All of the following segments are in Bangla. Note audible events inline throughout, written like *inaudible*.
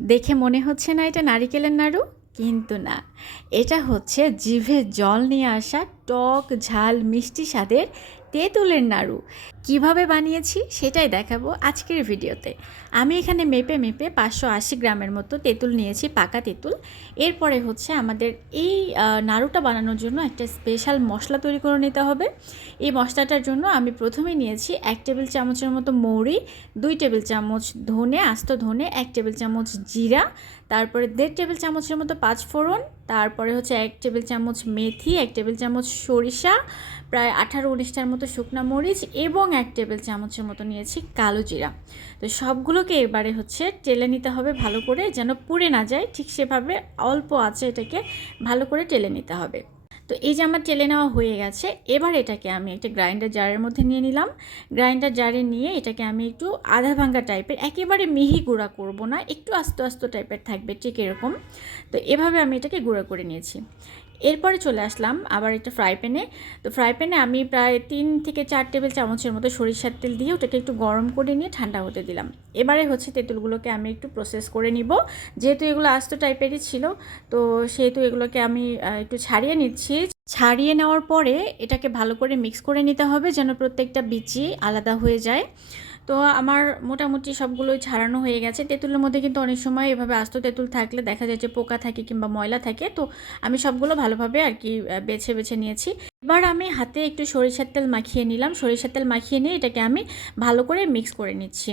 দেখে মনে হচ্ছে না এটা নারিকেলের নাড়ু? কিন্তু না। এটা হচ্ছে জিভে জল নিয়ে আসা টক, ঝাল, মিষ্টি স্বাদের তেঁতুলের নাড়ু। কীভাবে বানিয়েছি সেটাই দেখাবো আজকের ভিডিওতে। আমি এখানে মেপে মেপে পাঁচশো আশি গ্রামের মতো তেঁতুল নিয়েছি, পাকা তেঁতুল। এরপরে হচ্ছে আমাদের এই নাড়ুটা বানানোর জন্য একটা স্পেশাল মশলা তৈরি করে নিতে হবে। এই মশলাটার জন্য আমি প্রথমে নিয়েছি এক টেবিল চামচের মতো মৌরি, দুই টেবিল চামচ ধনে, আস্ত ধনে, এক টেবিল চামচ জিরা, তারপরে দেড় টেবিল চামচের মতো পাঁচফোড়ন তারপরে হচ্ছে এক টেবিল চামচ মেথি, এক টেবিল চামচ সরিষা, প্রায় আঠারো উনিশটার মতো শুকনা মরিচ এবং এক টেবিল চামচের মতো নিয়েছি কালো জিরা। তো সবগুলোকে এবারে হচ্ছে টেলে নিতে হবে ভালো করে যেন পুড়ে না যায়, ঠিক সেভাবে অল্প আছে এটাকে ভালো করে টেলে নিতে হবে। তো এই যে আমার টেলে নেওয়া হয়ে গেছে, এবার এটাকে আমি একটা গ্রাইন্ডার জারের মধ্যে নিয়ে নিলাম। গ্রাইন্ডার জারে নিয়ে এটাকে আমি একটু আধা ভাঙ্গা টাইপের একেবারে মিহি গুঁড়া করব না, একটু আস্ত আস্ত টাইপের থাকবে ঠিক এরকম। তো এভাবে আমি এটাকে গুঁড়া করে নিয়েছি। এরপরে চলে আসলাম আবার একটা ফ্রাই প্যানে তো ফ্রাই প্যানে আমি প্রায় তিন থেকে চার টেবিল চামচের মতো সরিষার তেল দিয়ে ওটাকে একটু গরম করে নিয়ে ঠান্ডা হতে দিলাম। এবারে হচ্ছে তেঁতুলগুলোকে আমি একটু প্রসেস করে নিব। যেহেতু এগুলো আস্ত টাইপেরই ছিল, তো সেহেতু এগুলোকে আমি একটু ছাড়িয়ে নিচ্ছি। ছাড়িয়ে নেওয়ার পরে এটাকে ভালো করে মিক্স করে নিতে হবে যেন প্রত্যেকটা বিচি আলাদা হয়ে যায়। তো আমার মোটামুটি সবগুলোই ছাড়ানো হয়ে গেছে। তেঁতুলের মধ্যে কিন্তু অনেক সময় এভাবে আস্ত তেঁতুল থাকলে দেখা যায় যে পোকা থাকে কিংবা ময়লা থাকে। তো আমি সবগুলো ভালোভাবে আর কি বেছে বেছে নিয়েছি। এবার আমি হাতে একটু সরিষার তেল মাখিয়ে নিলাম। সরিষার তেল মাখিয়ে নিয়ে এটাকে আমি ভালো করে মিক্স করে নিচ্ছি।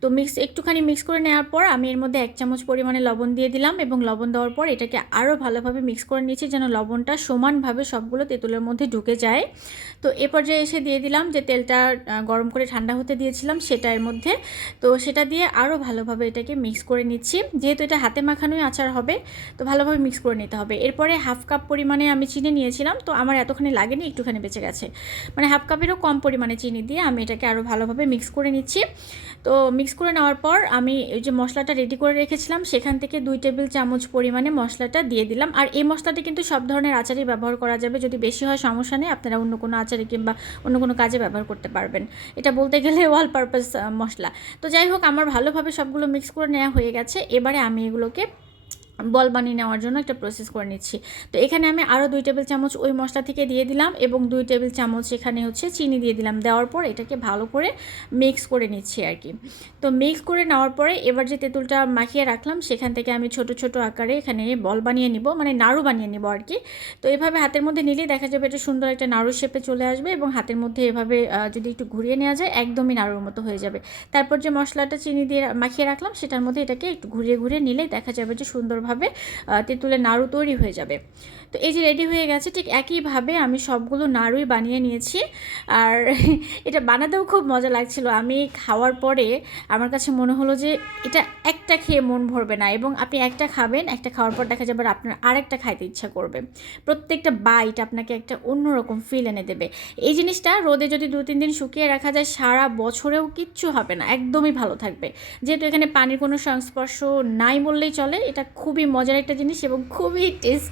তো মিক্স একটুখানি মিক্স করে নেওয়ার পর আমি এর মধ্যে এক চামচ পরিমাণে লবণ দিয়ে দিলাম এবং লবণ দেওয়ার পর এটাকে আরও ভালোভাবে মিক্স করে নিচ্ছি যেন লবণটা সমানভাবে সবগুলো তেঁতুলের মধ্যে ঢুকে যায়। তো এ পর্যায়ে এসে দিয়ে দিলাম যে তেলটা গরম করে ঠান্ডা হতে দিয়েছিলাম সেটা এর মধ্যে। তো সেটা দিয়ে আরও ভালোভাবে এটাকে মিক্স করে নিচ্ছি। যেহেতু এটা হাতে মাখানোই আচার হবে, তো ভালোভাবে মিক্স করে নিতে হবে। এরপরে হাফ কাপ পরিমাণে আমি চিনি নিয়েছিলাম, তো আমার এতখানি লাগেনি, একটুখানি বেঁচে গেছে। মানে হাফ কাপেরও কম পরিমাণে চিনি দিয়ে আমি এটাকে আরও ভালোভাবে মিক্স করে নিচ্ছি। তো মিক্স করে নেওয়ার পর আমি ওই যে মশলাটা রেডি করে রেখেছিলাম, সেখান থেকে দুই টেবিল চামচ পরিমাণে মশলাটা দিয়ে দিলাম। আর এই মশলাটা কিন্তু সব ধরনের আচারই ব্যবহার করা যাবে। যদি বেশি হয় সমস্যা নেই, আপনারা অন্য কোনো আচারে কিংবা অন্য কোনো কাজে ব্যবহার করতে পারবেন। এটা বলতে গেলে অল পারপাস মশলা। তো যাই হোক, আমার ভালোভাবে সবগুলো মিক্স করে নেওয়া হয়ে গেছে। এবারে আমি এগুলোকে বল বানিয়ে নেওয়ার জন্য একটা প্রসেস করে নিচ্ছি। তো এখানে আমি আরও দুই টেবিল চামচ ওই মশলা থেকে দিয়ে দিলাম এবং দুই টেবিল চামচ এখানে হচ্ছে চিনি দিয়ে দিলাম। দেওয়ার পর এটাকে ভালো করে মিক্স করে নিচ্ছি আর কি। তো মিক্স করে নেওয়ার পরে এবার যে তেঁতুলটা মাখিয়ে রাখলাম, সেখান থেকে আমি ছোট ছোট আকারে এখানে বল বানিয়ে নিব মানে নাড়ু বানিয়ে নিব আর কি। তো এভাবে হাতের মধ্যে নিলেই দেখা যাবে এটা সুন্দর একটা নাড়ু শেপে চলে আসবে এবং হাতের মধ্যে এভাবে যদি একটু ঘুরিয়ে নেওয়া যায় একদমই নাড়ুর মতো হয়ে যাবে। তারপর যে মশলাটা চিনি দিয়ে মাখিয়ে রাখলাম, সেটার মধ্যে এটাকে একটু ঘুরিয়ে ঘুরিয়ে নিলে দেখা যাবে যে সুন্দরভাবে তেঁতুলের নাড়ু তৈরি হয়ে যাবে। তো এই যে রেডি হয়ে গেছে, ঠিক একইভাবে আমি সবগুলো নাড়ুই বানিয়ে নিয়েছি। আর *laughs* এটা বানাতেও খুব মজা লাগছিল। আমি খাওয়ার পরে আমার কাছে মনে হলো যে এটা একটা খেয়ে মন ভরবে না এবং আপনি একটা খাবেন, একটা খাওয়ার পর দেখা যাবে আপনার আরেকটা খাইতে ইচ্ছা করবে। প্রত্যেকটা বাইট আপনাকে একটা অন্যরকম ফিল এনে দেবে। এই জিনিসটা রোদে যদি দু তিন দিন শুকিয়ে রাখা যায়, সারা বছরেও কিচ্ছু হবে না। একদমই ভালো থাকবে। যেহেতু এখানে পানির কোনো সংস্পর্শ নাই বললেই চলে, এটা খুবই মজার একটা জিনিস এবং খুবই টেস্টি